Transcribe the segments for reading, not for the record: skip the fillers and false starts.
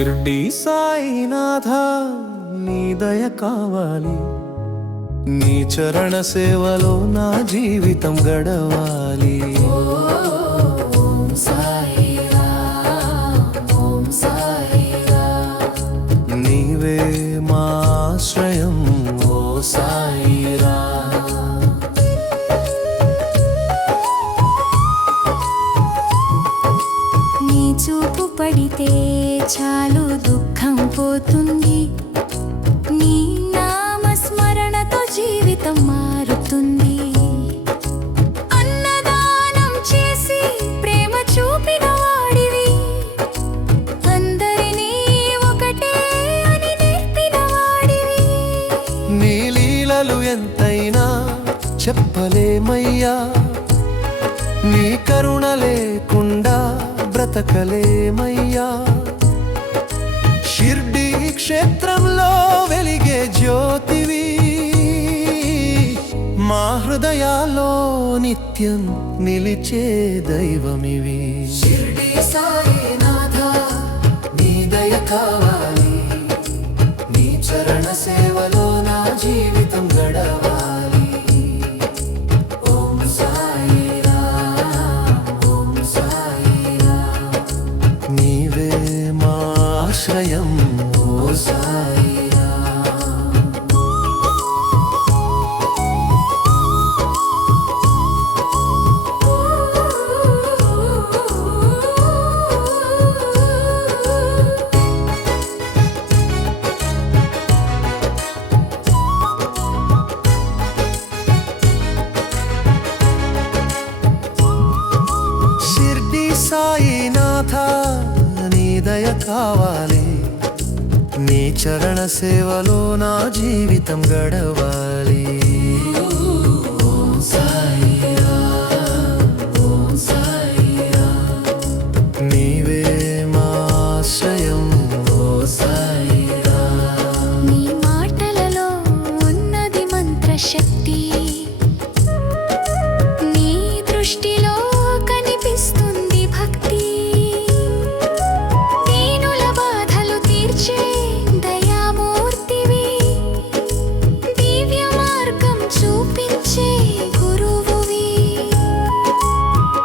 షిర్డీ సాయినాథ నీ దయ కావాలి, నీ చరణ సేవలో నా జీవితం గడవాలి. ఓం సాయిరామ్, ఓం సాయిరామ్. నీవే మా ఆశ్రయం ఓ సాయిరామ్. నీ చూపు పడితే చాలు దుఃఖం పోతుంది, నీ నామస్మరణతో జీవితం మారుతుంది. అన్నదానం చేసి ప్రేమ చూపిన వాడివి, అందరినీ ఒకటే అని నేర్పిన వాడివి. నీ లీలలు ఎంతైనా చెప్పలేమయ్యా, నీ కరుణ లేకుండా బ్రతకలేమయ్యా. షిర్డీ క్షేత్రంలో వెలిగే జ్యోతివి, మా హృదయాల్లో నిత్యం నిలిచే దైవమివి. షిర్డీ సాయినాథ నీ దయ కావాలి, నీ చరణ సేవలో నా జీవితం గడవాలి. ఓం సాయిరామ్, ఓం సాయిరామ్. నీవే మా ఆశ్రయం ఓ సాయిరామ్. షిర్డీ సాయినాథ నీ దయ కావాలి, నీ చరణ సేవలో నా జీవితం గడవాలి. ఓం సాయిరామ్, ఓం సాయిరామ్. నీవే మా ఆశ్రయం ఓ సాయిరామ్. నీ మాటలలో ఉన్నది మంత్రశక్తి, నీ దృష్టిలో కనిపిస్తుంది భక్తి. దీనుల బాధలు తీర్చే దయామూర్తివి, దివ్య మార్గం చూపించే గురువువి.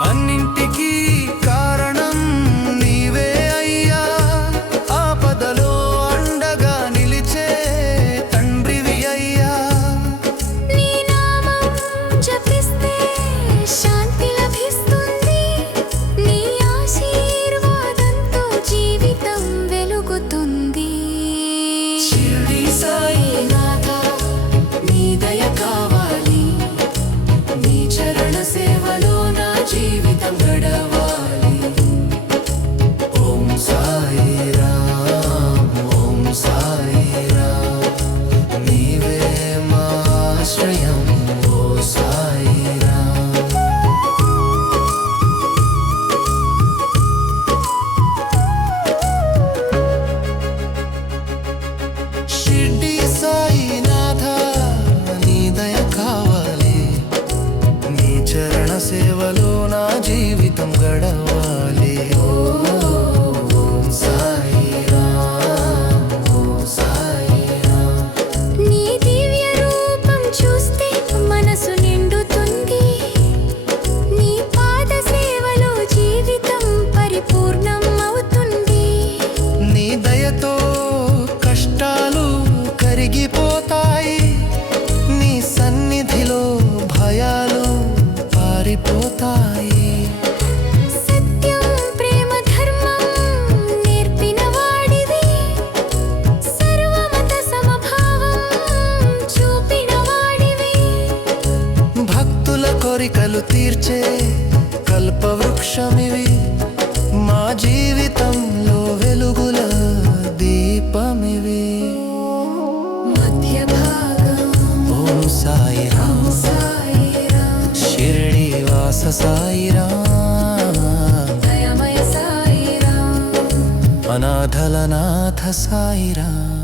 అన్నింటికీ కారణం నీవే అయ్యా, ఆపదలో అండగా నిలిచే తండ్రివి అయ్యా. నీ నామం జపిస్తే శాంతి లభిస్తుంది, నీ ఆశీర్వాదంతో జీవితం వెలుగుతుంది. షిర్డీ సాయినాథ నీ దయ కావాలి, నీ చరణ సేవలో నా జీవితం గడవాలి. ఓం సాయిరామ్, ఓం సాయిరామ్. నీవే మా ఆశ్రయం ఓ సాయిరామ్. షిర్డీ సాయినాథ నీ దయ కావాలి, నీ చరణ సేవలో నా జీవితం గడవాలి. ఓం సాయిరామ్, ఓం సాయిరామ్. నీ దివ్య రూపం చూస్తే మనసు నిండుతుంది, నీ పాద సేవలో జీవితం పరిపూర్ణం అవుతుంది. నీ దయతో కష్టాలు కరిగిపోతాయి, నీ సన్నిధిలో భయాలు పారిపోతాయి. సత్యం ప్రేమ ధర్మం నేర్పిన వాడివి, సర్వమత సమభావం చూపిన వాడివి. భక్తుల కోరికలు తీర్చే కల్పవృక్షమివి, మా జీవితంలో వెలుగుల దీపమివి. మధ్య భాగం ఓం సాయిరామ్, సాయిరామ్, షిర్డీ వాస సాయిరామ్. దయమయ సాయిరామ్. అనాథల నాథ సాయిరామ్.